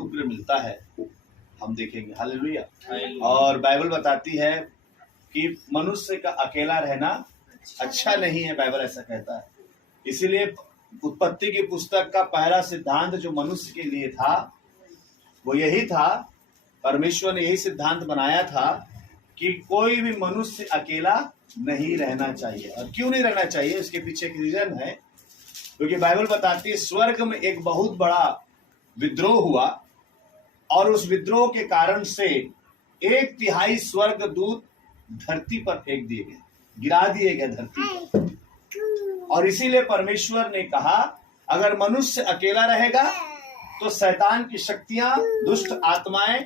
अनुग्रह मिलता है हम देखेंगे। हालेलुया। और बाइबल बताती है कि मनुष्य का अकेला रहना अच्छा नहीं है, बाइबल ऐसा कहता है। इसीलिए उत्पत्ति की पुस्तक का पहला सिद्धांत जो मनुष्य के लिए था वो यही था, परमेश्वर ने यही सिद्धांत बनाया था कि कोई भी मनुष्य अकेला नहीं रहना चाहिए। और क्यों नहीं रहना चाहिए, उसके पीछे एक रीजन है, क्योंकि बाइबल बताती है स्वर्ग में एक बहुत बड़ा विद्रोह हुआ और उस विद्रोह के कारण से 1/3 स्वर्ग दूत धरती पर फेंक दिए गए, गिरा दिए गए धरती पर। और इसीलिए परमेश्वर ने कहा अगर मनुष्य अकेला रहेगा तो शैतान की शक्तियां, दुष्ट आत्माएं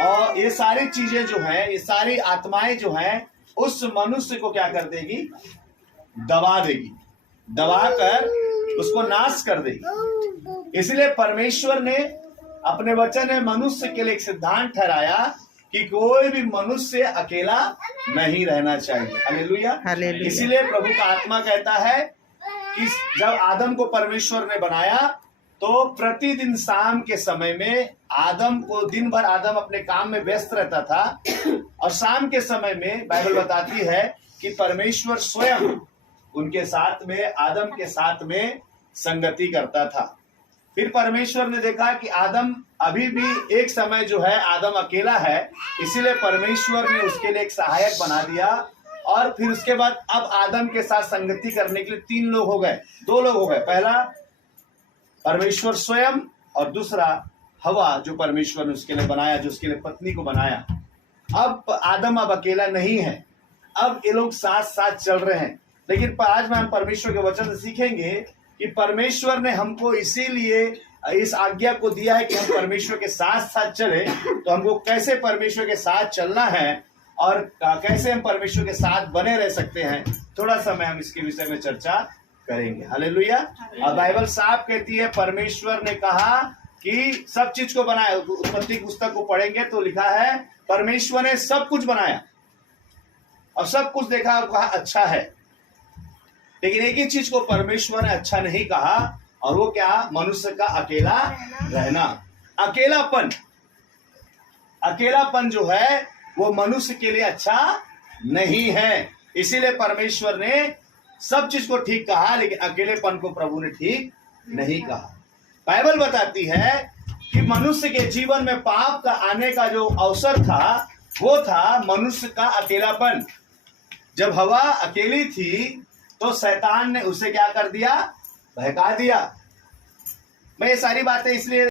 और ये सारी चीजें जो है, ये सारी आत्माएं जो है उस मनुष्य को क्या कर देगी, दबा देगी, दबाकर उसको नाश कर देगी। इसलिए परमेश्वर ने अपने वचन में मनुष्य के लिए एक सिद्धांत ठहराया कि कोई भी मनुष्य अकेला नहीं रहना चाहिए। हालेलुया। इसीलिए प्रभु का आत्मा कहता है कि जब आदम को परमेश्वर ने बनाया तो प्रतिदिन शाम के समय में आदम को, दिन भर आदम अपने काम में व्यस्त रहता था और शाम के समय में बाइबल बताती है कि परमेश्वर स्वयं उनके साथ में, आदम के साथ में संगति करता था। फिर परमेश्वर ने देखा कि आदम अभी भी एक समय जो है आदम अकेला है, इसीलिए परमेश्वर ने उसके लिए एक सहायक बना दिया। और फिर उसके बाद अब आदम के साथ संगति करने के लिए 3 लोग हो गए, 2 लोग हो गए। पहला परमेश्वर स्वयं और दूसरा हवा जो परमेश्वर ने उसके लिए बनाया, जो उसके लिए पत्नी को बनाया। अब आदम अब अकेला नहीं है, अब ये लोग साथ साथ चल रहे हैं। लेकिन आज में हम परमेश्वर के वचन से सीखेंगे कि परमेश्वर ने हमको इसीलिए इस आज्ञा को दिया है कि हम परमेश्वर के साथ साथ चले। तो हमको कैसे परमेश्वर के साथ चलना है और कैसे हम परमेश्वर के साथ बने रह सकते हैं, थोड़ा समय हम इसके विषय में चर्चा करेंगे। हालेलुया। और बाइबल साफ कहती है, परमेश्वर ने कहा कि सब चीज को बनाया। उत्पत्ति की पुस्तक को पढ़ेंगे तो लिखा है परमेश्वर ने सब कुछ बनाया और सब कुछ देखा और कहा अच्छा है। लेकिन एक ही चीज को परमेश्वर ने अच्छा नहीं कहा, और वो क्या, मनुष्य का अकेला रहना। अकेलापन जो है वो मनुष्य के लिए अच्छा नहीं है। इसीलिए परमेश्वर ने सब चीज को ठीक कहा, लेकिन अकेलेपन को प्रभु ने ठीक नहीं कहा। बाइबल बताती है कि मनुष्य के जीवन में पाप का आने का जो अवसर था वो था मनुष्य का अकेलापन। जब हवा अकेली थी तो शैतान ने उसे क्या कर दिया, बहका दिया। मैं ये सारी बातें इसलिए